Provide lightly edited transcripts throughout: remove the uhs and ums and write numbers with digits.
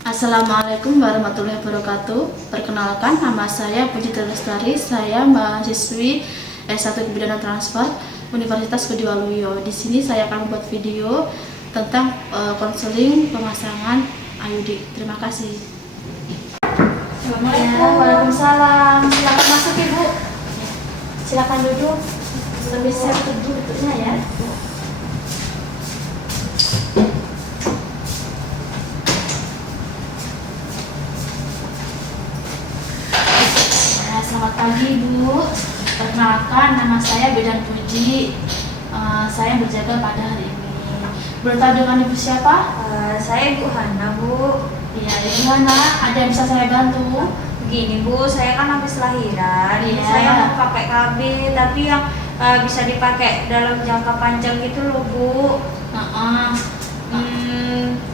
Assalamualaikum warahmatullahi wabarakatuh. Perkenalkan, nama saya Puji Lestari. Saya mahasiswi S1 Bidana Transfer Universitas Budi Waluyo. Di sini saya akan membuat video tentang konseling pemasangan IUD. Terima kasih. Assalamualaikum. Waalaikumsalam. Silakan masuk Ibu. Silakan duduk. Lebih saya duduknya ya. Selamat pagi Ibu. Perkenalkan, nama saya Bedan Puji. Saya berjaga pada hari ini. Bertahu dengan Ibu siapa? Saya Ibu Hana, Bu. Iya, Ibu Hana. Ada yang bisa saya bantu? Begini Bu, saya kan habis lahiran. Iya. Saya mau pakai KB, tapi yang bisa dipakai dalam jangka panjang gitu loh Bu.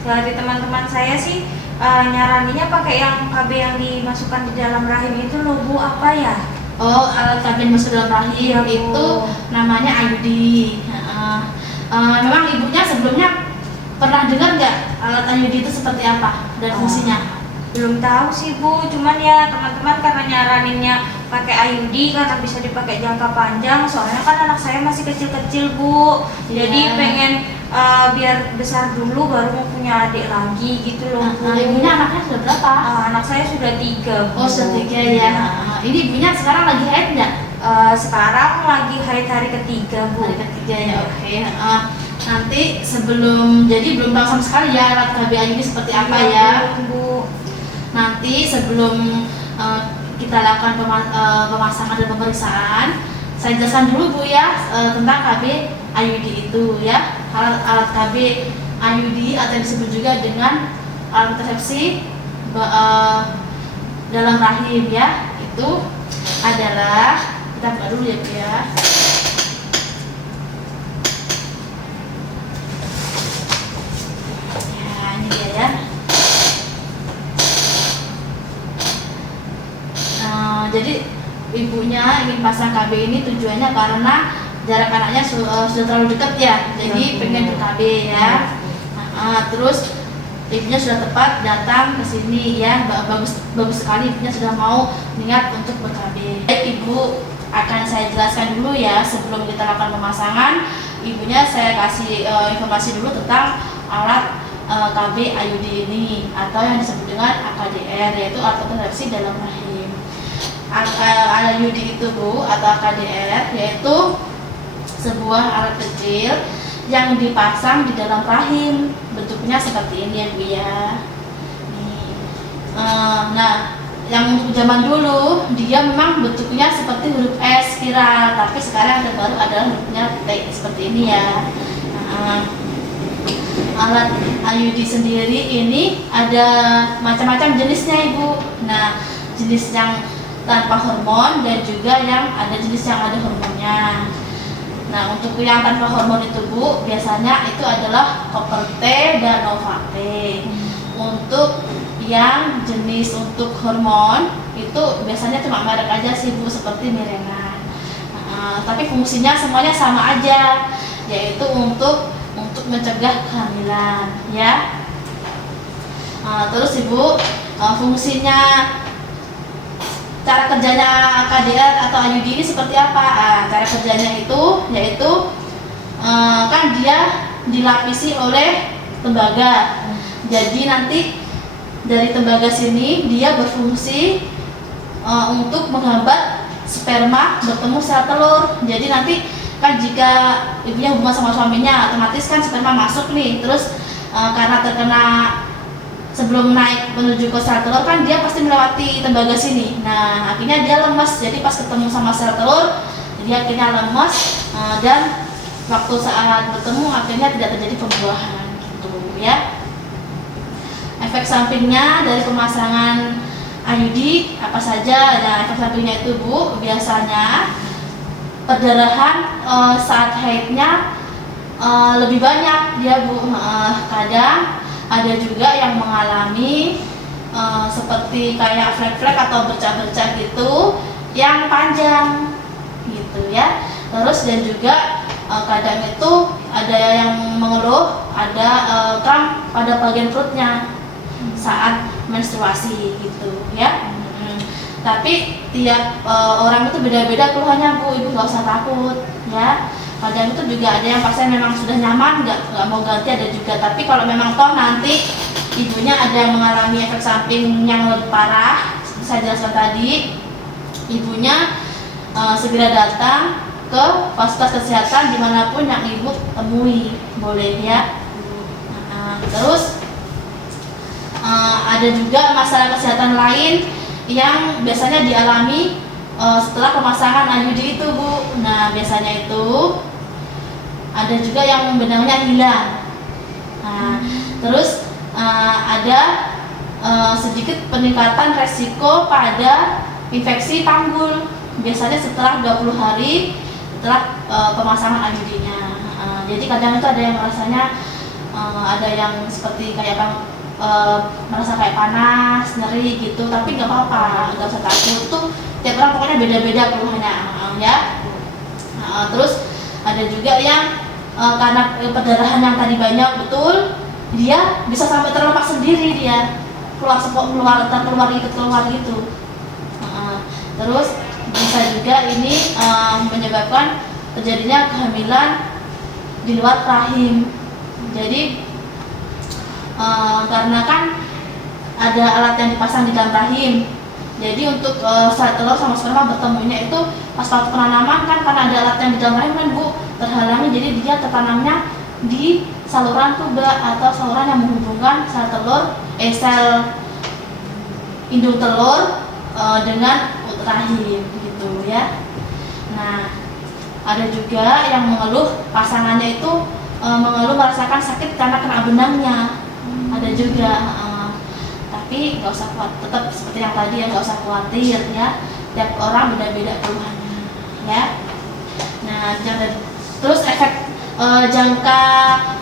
Dari teman-teman saya sih nyaraninnya pakai yang KB yang dimasukkan di dalam rahim itu loh Bu, apa ya? Oh, alat KB masuk dalam rahim Iya, Bu. itu namanya IUD. Memang ibunya sebelumnya pernah dengar nggak alat IUD itu seperti apa dan fungsinya? Belum tahu sih Bu, cuman ya teman-teman karena nyaraninnya pakai IUD karena bisa dipakai jangka panjang. Soalnya kan anak saya masih kecil-kecil Bu, jadi Iya. pengen biar besar dulu baru mau punya adik lagi gitu loh Bu. Ibunya anaknya sudah berapa? Anak saya sudah 3 Bu. Oh, sudah 3 ya. Ini ibunya sekarang lagi haid nggak? Sekarang lagi haid hari ketiga Bu. Hari ketiga ya, oke. Nanti sebelum, jadi belum tahu sama sekali ya alat KB IUD seperti apa Iya, ya. Bu. Nanti sebelum kita lakukan pemasangan dan pemeriksaan, saya jelaskan dulu Bu ya tentang KB IUD itu ya. Alat KB IUD atau yang disebut juga dengan alat kontrasepsi dalam rahim ya, itu adalah, kita buka dulu ya Bu ya. Ya, ini dia ya. Jadi ibunya ingin pasang KB ini tujuannya karena jarak anaknya sudah terlalu dekat ya, jadi Ya, pengen ber-KB ya. Terus ibunya sudah tepat datang ke sini ya, bagus sekali, ibunya sudah mau niat untuk ber-KB. Ibu akan saya jelaskan dulu ya sebelum kita lakukan pemasangan. Ibunya saya kasih informasi dulu tentang alat KB IUD ini atau yang disebut dengan AKDR, yaitu alat kontrasepsi dalam rahim. IUD itu Bu atau AKDR yaitu sebuah alat kecil yang dipasang di dalam rahim, bentuknya seperti ini ya Bu ya. Nih. Nah, yang untuk zaman dulu dia memang bentuknya seperti huruf S spiral, tapi sekarang yang baru adalah hurufnya T seperti ini ya. Alat IUD sendiri ini ada macam-macam jenisnya Ibu. Nah, jenis yang tanpa hormon dan juga yang ada jenis yang ada hormonnya. Nah, untuk yang tanpa hormon itu Bu, biasanya itu adalah Copper T dan Nova T. Untuk yang jenis untuk hormon itu biasanya cuma merek aja sih Bu, seperti Mirena. Tapi fungsinya semuanya sama aja, yaitu untuk mencegah kehamilan ya. Terus Ibu, fungsinya, cara kerjanya KDR atau IUD ini seperti apa? Cara kerjanya itu yaitu kan dia dilapisi oleh tembaga. Jadi nanti dari tembaga sini dia berfungsi untuk menghambat sperma bertemu sel telur. Jadi nanti kan jika ibunya hubungan sama suaminya, otomatis kan sperma masuk nih. Terus karena terkena sebelum naik menuju ke sel telur kan dia pasti melewati tembaga sini. Nah, akhirnya dia lemas. Jadi pas ketemu sama sel telur, dia akhirnya lemas dan waktu saat bertemu akhirnya tidak terjadi pembuahan gitu ya. Efek sampingnya dari pemasangan IUD apa saja? Nah, efek sampingnya itu Bu, biasanya perdarahan saat haidnya lebih banyak dia Bu. Kadang ada juga yang mengalami seperti kayak flek-flek atau bercak-bercak gitu yang panjang gitu ya. Terus dan juga kadang itu ada yang mengeluh ada kram pada bagian perutnya. saat menstruasi gitu ya. Tapi tiap orang itu beda-beda keluhannya Bu, ibu nggak usah takut ya. Kadang itu juga ada yang pasien memang sudah nyaman nggak mau ganti, ada juga. Tapi kalau memang toh nanti ibunya ada yang mengalami efek samping yang lebih parah, saya jelaskan tadi, ibunya segera datang ke fasilitas kesehatan dimanapun yang ibu temui, boleh ya. Terus ada juga masalah kesehatan lain yang biasanya dialami setelah pemasangan IUD itu Bu. Nah biasanya itu ada juga yang benangnya hilang. Nah, terus ada sedikit peningkatan resiko pada infeksi panggul. Biasanya setelah 20 hari setelah pemasangan IUD-nya. Jadi kadang itu ada yang rasanya ada yang seperti kayak merasa kayak panas, nyeri gitu, tapi nggak apa-apa, nggak usah takut. Itu tiap orang pokoknya beda-beda keluhannya ya. Terus ada juga yang karena perdarahan yang tadi banyak betul, dia bisa sampai terlepas sendiri, dia keluar gitu. Terus bisa juga ini menyebabkan terjadinya kehamilan di luar rahim. Jadi karena kan ada alat yang dipasang di dalam rahim, jadi untuk sel telur sama sperma bertemunya itu pas waktu penanaman kan, karena ada alat yang di dalam rahim kan Bu, terhalangi, jadi dia tertanamnya di saluran tuba atau saluran yang menghubungkan sel indung telur dengan rahim gitu ya. Nah ada juga yang mengeluh pasangannya itu mengeluh merasakan sakit karena kena benangnya, ada juga. Tapi nggak usah khawatir, tetap seperti yang tadi ya, nggak usah khawatir ya, tiap orang beda-beda keluhannya ya. Nah terus efek jangka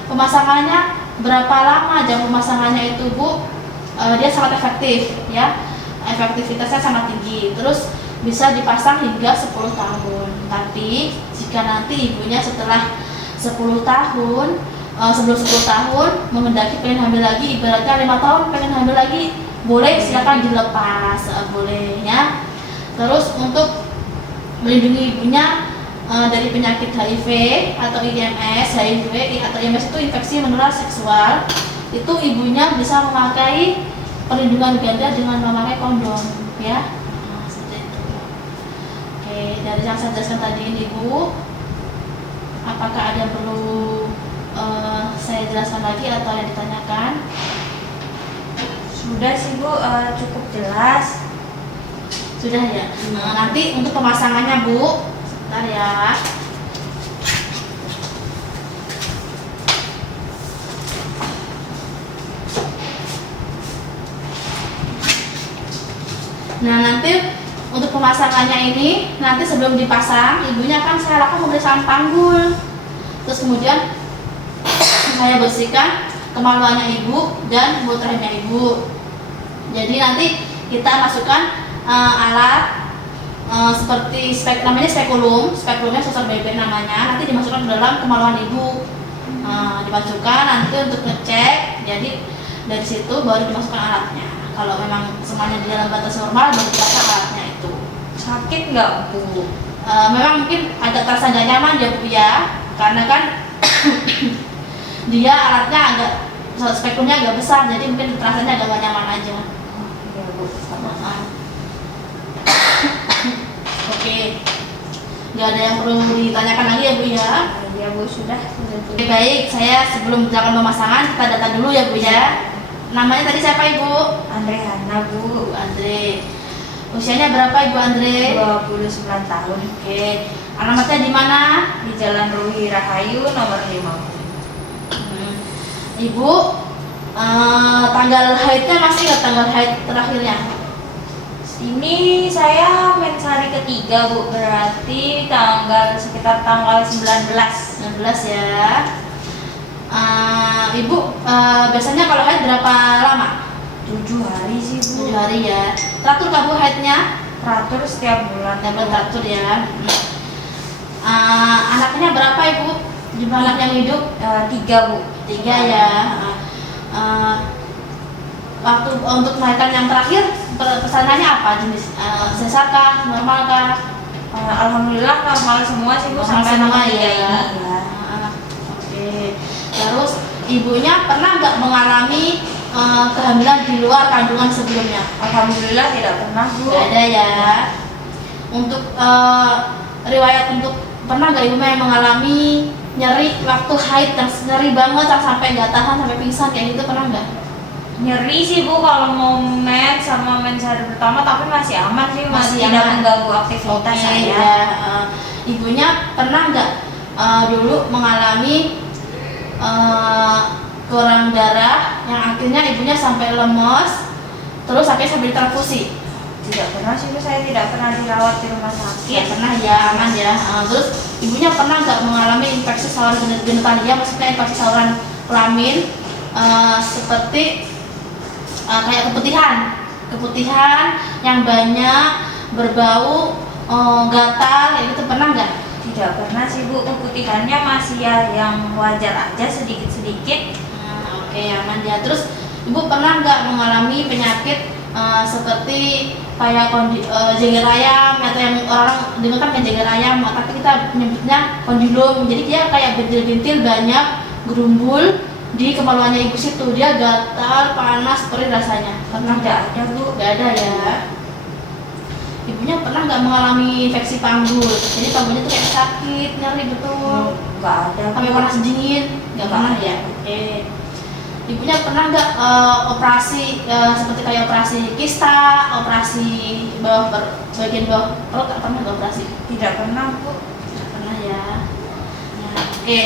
pemasangannya berapa lama jangka pemasangannya itu Bu? Dia sangat efektif ya, efektivitasnya sangat tinggi, terus bisa dipasang hingga 10 tahun. Tapi jika nanti ibunya setelah 10 tahun sebelum 10 tahun menghendaki pengen hamil lagi, ibaratnya 5 tahun pengen hamil lagi, boleh, silakan dilepas, boleh ya. Terus untuk melindungi ibunya dari penyakit HIV atau IMS, HIV atau IMS itu infeksi menular seksual, itu ibunya bisa memakai perlindungan ganda dengan memakai kondom ya. Seperti itu. Oke, dari yang saya jelaskan tadi ini Bu, apakah ada yang perlu saya jelaskan lagi atau yang ditanyakan? Sudah sih Bu, cukup jelas. Sudah ya. Nanti untuk pemasangannya Bu, sebentar ya. Nah nanti untuk pemasangannya ini, nanti sebelum dipasang ibunya kan saya lakukan pemeriksaan panggul, terus kemudian saya bersihkan kemaluannya ibu dan mulut rahimnya ibu. Jadi nanti kita masukkan alat seperti namanya spekulumnya sosor bebek namanya, nanti dimasukkan ke dalam kemaluan ibu. Dimasukkan nanti untuk ngecek, jadi dari situ baru dimasukkan alatnya. Kalau memang semuanya di dalam batas normal, baru dipasang alatnya itu. Sakit nggak Bu? Memang mungkin agak terasa nggak nyaman ya Bu ya, karena kan dia alatnya agak spekulumnya agak besar, jadi mungkin rasanya agak gak nyaman aja. Ya Bu, sama-sama. Oke, nggak ada yang perlu ditanyakan lagi ya Bu ya? Ya Bu, sudah. Oke baik, saya sebelum menjalankan pemasangan kita data dulu ya Bu ya. Namanya tadi siapa Ibu? Andre Hana Bu. Bu Andre. Usianya berapa Ibu Andre? 29 tahun. Oke, alamatnya di mana? Di Jalan Ruhi Rahayu nomor 5. Ibu, tanggal haidnya masih nggak, tanggal haid terakhirnya? Ini saya mens hari ketiga Bu, berarti sekitar tanggal 19 ya. Ibu biasanya kalau haid berapa lama? 7 hari sih Bu. 7 hari ya. Teratur kah Bu haidnya? Teratur setiap bulan. Teratur ya. Anaknya berapa Ibu? Jumlah anak yang hidup? 3 Bu. 3 ya. waktu untuk melahirkan yang terakhir pesanannya apa jenis? Sesar kah, normal kah? Alhamdulillah normal semua sih Bu, Normal sampai semua nomor 3 ya. ini ya. Oke. Terus ibunya pernah nggak mengalami kehamilan di luar kandungan sebelumnya? Alhamdulillah tidak pernah Bu. Nggak ada ya. Untuk riwayat untuk pernah nggak ibu yang mengalami nyeri waktu haid yang nyeri banget yang sampai nggak tahan sampai pingsan kayak gitu, pernah nggak? Nyeri sih Bu kalau mau mens sama mens hari pertama, tapi masih aman sih, Masih tidak aman. mengganggu aktivitas saya. ya. Ibunya pernah nggak dulu mengalami kurang darah yang akhirnya ibunya sampai lemes, terus akhirnya sampai ditransfusi? Tidak pernah sih Bu, saya tidak pernah dirawat di rumah sakit. Ya pernah ya, aman ya. Terus ibunya pernah nggak mengalami infeksi saluran genitalia, maksudnya infeksi saluran kelamin seperti kayak keputihan yang banyak, berbau, gatal, kayak gitu, pernah nggak? Tidak pernah sih Bu, keputihannya masih ya yang wajar aja, sedikit-sedikit. Oke, aman ya. Terus ibu pernah nggak mengalami penyakit seperti kayak jeger ayam, atau yang orang dengar kan kayak jeger ayam, tapi kita menyebutnya kondilom. Jadi dia kayak bintil-bintil banyak, gerumbul di kemaluannya ibu situ, dia gatal, panas, perih rasanya. Pernah nggak? Tidak ada Bu. Nggak ada ya. Ibunya pernah nggak mengalami infeksi panggul? Jadi panggulnya tuh kayak sakit, nyeri betul, Nggak ada Bu. sampai panas dingin? Nggak pernah ya. Oke. Ibunya pernah nggak operasi seperti kayak operasi kista, operasi bagian bawah perut? Pernah nggak operasi? Tidak pernah Bu. Nggak pernah ya. Oke,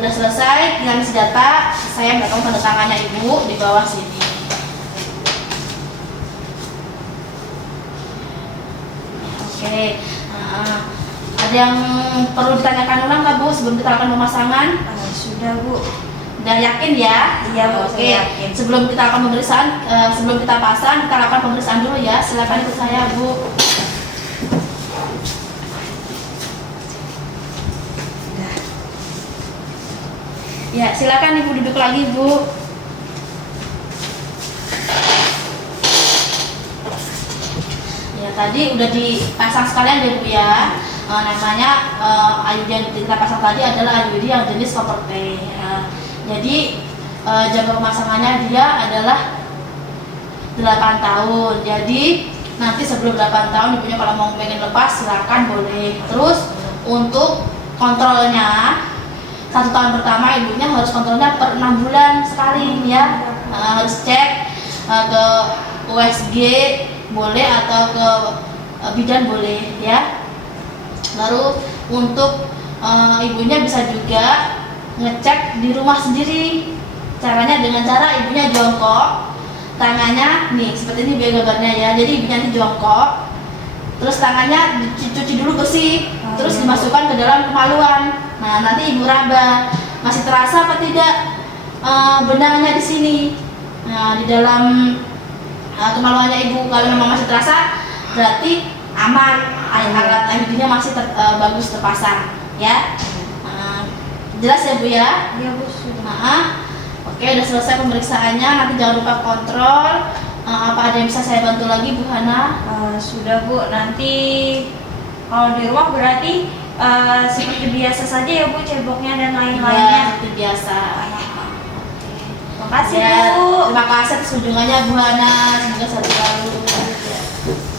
udah selesai. Tinggal isi data. Saya nggak tahu tanda tangannya ibu di bawah sini. Oke. Ada yang perlu ditanyakan ulang nggak Bu sebelum kita lakukan pemasangan? Sudah Bu. Udah yakin ya? Iya Bu, Oke. saya yakin. Sebelum kita lakukan pemeriksaan, sebelum kita pasang, kita lakukan pemeriksaan dulu ya. Silakan ikut saya, Bu. Ya, silakan Ibu duduk lagi, Bu. Ya, tadi udah dipasang sekalian deh, Bu ya. Namanya IUD yang kita pasang tadi adalah IUD yang jenis copper T. Jadi jangka pemasangannya dia adalah 8 tahun. Jadi nanti sebelum 8 tahun ibunya kalau mau pengen lepas silakan boleh. Terus untuk kontrolnya 1 tahun pertama ibunya harus kontrolnya per 6 bulan sekali ya. Harus cek ke USG boleh atau ke bidan boleh ya. Lalu untuk ibunya bisa juga ngecek di rumah sendiri. Caranya dengan cara ibunya jongkok, tangannya nih seperti ini biar gambarnya ya. Jadi ibunya nanti jongkok, terus tangannya dicuci dulu bersih, terus dimasukkan ke dalam kemaluan. Nah nanti ibu raba masih terasa apa tidak benangnya di sini. Nah di dalam kemaluannya ibu, kalau memang masih terasa berarti aman, alat IUD-nya masih bagus terpasang ya. Jelas ya Bu ya? Iya Bu, sudah. Oke, udah selesai pemeriksaannya. Nanti jangan lupa kontrol. Apa ada yang bisa saya bantu lagi Bu Hana? Sudah Bu, nanti kalau di rumah berarti seperti biasa saja ya Bu, ceboknya dan Ya, lain-lainnya. seperti biasa. Terima kasih Ya, Bu. terima kasih atas kunjungannya Bu Hana. Semoga sehat selalu.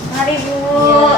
Mari Bu. Ya.